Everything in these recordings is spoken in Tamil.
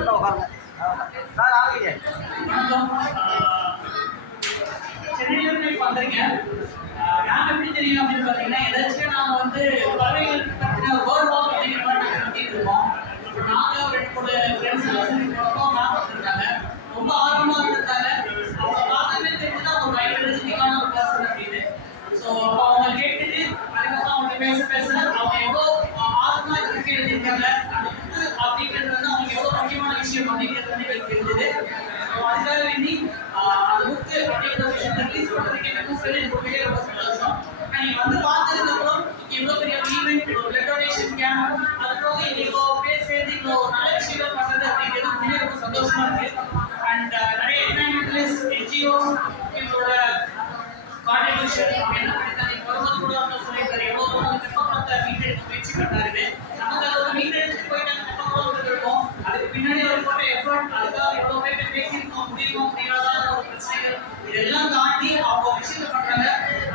உள்ள உட்காருங்க சார். ஆரம்பிங்க. சென்னையிலிருந்து இப்போ வந்திருங்க. நான் எப்படி தெரியும் அப்படின்னு பார்த்தீங்கன்னா, ஏதாச்சும் நாங்கள் வந்து பறவைகள் பற்றின வேர்ல்ட் வாக் அப்படிங்கிற மாதிரி நாங்கள் நடத்திட்டு இருக்கோம். நாங்கள் ஒரு 2 ஃப்ரெண்ட்ஸ் போகிறோம். மேம் வந்திருக்காங்க. ரொம்ப ஆர்வமாக இருக்கிறதால அவங்க பார்க்கவே தெரிஞ்சுன்னா அவங்க ரைட் எழுதிக்கான ஒரு பர்சன் அப்படின்னு. ஸோ அவங்க கேட்டுட்டு அதுக்கப்புறம் அவங்க பேச அவங்க எவ்வளோ ஆர்வமாக இருக்கு எழுதியிருக்காங்க அந்த புக்கு அப்படிங்கிறது வந்து அவங்க எவ்வளோ முக்கியமான விஷயம் அப்படிங்கிறது வந்து எங்களுக்கு தெரிஞ்சது. அதுக்காக வேண்டி அந்த புக்கு அப்படிங்கிற விஷயத்தை ரிலீஸ் பண்ணுறதுக்கு எனக்கும் சரி எனக்கு ரொம்ப சந்தோஷம். நீங்கள் வந்து பார்த்ததுக்கப்புறம் இவ்வளோ பெரிய ஈவெண்ட் பிளட் டொனேஷன் கேம்ப் அது போக இவ்வளோ பேர் சேர்ந்து இவ்வளோ நல்ல விஷயங்கள் பண்ணுறது அப்படிங்கிறது உண்மையாக ரொம்ப சந்தோஷமா இருக்கு. அண்ட் நிறைய என்விரான்மெண்டலிஸ்ட் என்ஜிஓஸ் இவங்களோட கான்ட்ரிபியூஷன் அப்படின்னு வரும்போது கூட அவங்க சொல்லியிருக்காரு எவ்வளோ வெப்பமத்தை மீட்டெடுக்க முயற்சி பண்ணாரு. நமக்கு அதை ஒரு மீட்டெடுத்து போயிட்டு அந்த வெப்பமத்தை இருக்கும். அதுக்கு பின்னாடி அவர் போட்ட எஃபர்ட் அதுக்காக எவ்வளோ பேர் பேசியிருக்கோம் முடியுமோ முடியாத ஒரு பிரச்சனைகள் இதெல்லாம் தாண்டி அவங்க ஒரு விஷயத்தை பண்றாங்க.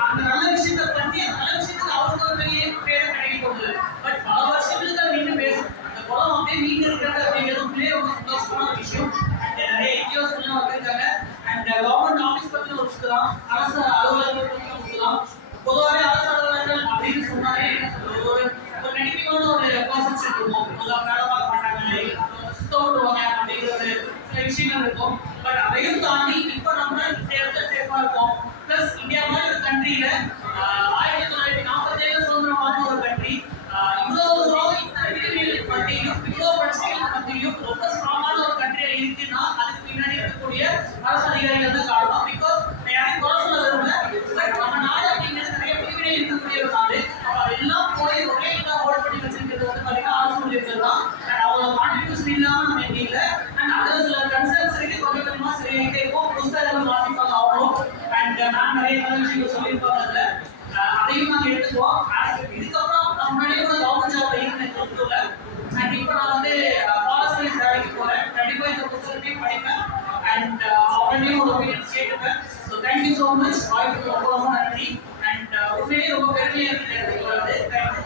அந்த நல்ல விஷயத்தை பண்ணி அந்த நல்ல விஷயத்துக்கு அவருக்கு ஒரு பெரிய பேரை கிடைக்க போகுது. பட் பல வருஷங்களுக்கு அது மீண்டும் பேசும். அந்த குளம் அப்படியே மீண்டு இருக்கிறது அப்படிங்கிறது உண்மையிலே ரொம்ப சந்தோஷமான ஒரு விஷயம். நிறைய என்ஜிஓஸ் எல்லாம் வந்திருக்காங்க. அண்ட் கவர்மெண்ட் ஆஃபீஸ் பற்றி ஒரு புத்தகம் அரசு அலுவலகங்கள் பற்றி ஒரு புத்தகம். பொதுவாகவே அரசு அலுவலகங்கள் அப்படின்னு சொன்னாலே ஒரு நெகட்டிவான ஒரு பர்செப்ஷன் இருக்கும். பொதுவாக வேலை பார்க்க மாட்டாங்க, சுத்தம் விடுவாங்க அப்படிங்கிற ஒரு சில விஷயங்கள் இருக்கும். பட் அதையும் தாண்டி இப்போ நம்ம இந்த இடத்துல சேஃபாக இருக்கோம். பிளஸ் இந்தியா மாதிரி ஒரு கண்ட்ரியில 1947 சுதந்திரம் வாங்கின ஒரு கண்ட்ரி இவ்வளோ தூரம் இத்தனை விதிமுறைகள் மத்தியிலும் இவ்வளோ பிரச்சனைகள் மத்தியிலும் ரொம்ப ஸ்ட்ராங்கான ஒரு கண்ட்ரியா இருக்குன்னா அதுக்கு பின்னாடி இருக்கக்கூடிய அரசு அதிகாரிகள் தான் காரணம். பிகாஸ் யாரையும் குறை சொல்ல விரும்பல. பட் நம்ம நாடு அப்படிங்கிறது நிறைய விதிமுறை இருக்கக்கூடிய ஒரு நாடு. எல்லாம் போய் ஒரே இதாக ஹோல்ட் பண்ணி வச்சிருக்கிறது வந்து பார்த்தீங்கன்னா அரசு ஊழியர்கள் தான். அண்ட் அவங்களோட கான்ட்ரிபியூஷன் இல்லாமல் நம்ம எங்கே இல்லை. அண்ட் அதில் சில கன்சர்ன்ஸ் இருக்கு கொஞ்சம் கொஞ்சமாக சரியாகிட்டே இருக்கும். புத்தகம் வாசிப்பாங்க அவங்களும். அண்ட் நான் நிறைய நல்ல விஷயங்கள் சொல்லியிருப்பாங்க அதில் அதையும் நாங்கள் எடுத்துக்குவோம். இதுக்கப்புறம் நான் முன்னாடியே ஒரு கவர்மெண்ட் ஜாப் இருந்தேன் தொகுத்துல. அண்ட் இப்போ நான் வந்து ஃபாரஸ்ட் வேலைக்கு போகிறேன். கண்டிப்பாக இந்த புத்தகத்தையும் படிப்பேன். அண்ட் அவங்களையும் ஒரு ஒப்பீனியன்ஸ் கேட்டுப்பேன். So thank you so much. வாய்ப்பு ரொம்ப ரொம்ப நன்றி. அண்ட் உண்மையிலேயே ரொம்ப பெருமையாக இருக்குது. தேங்க்யூ.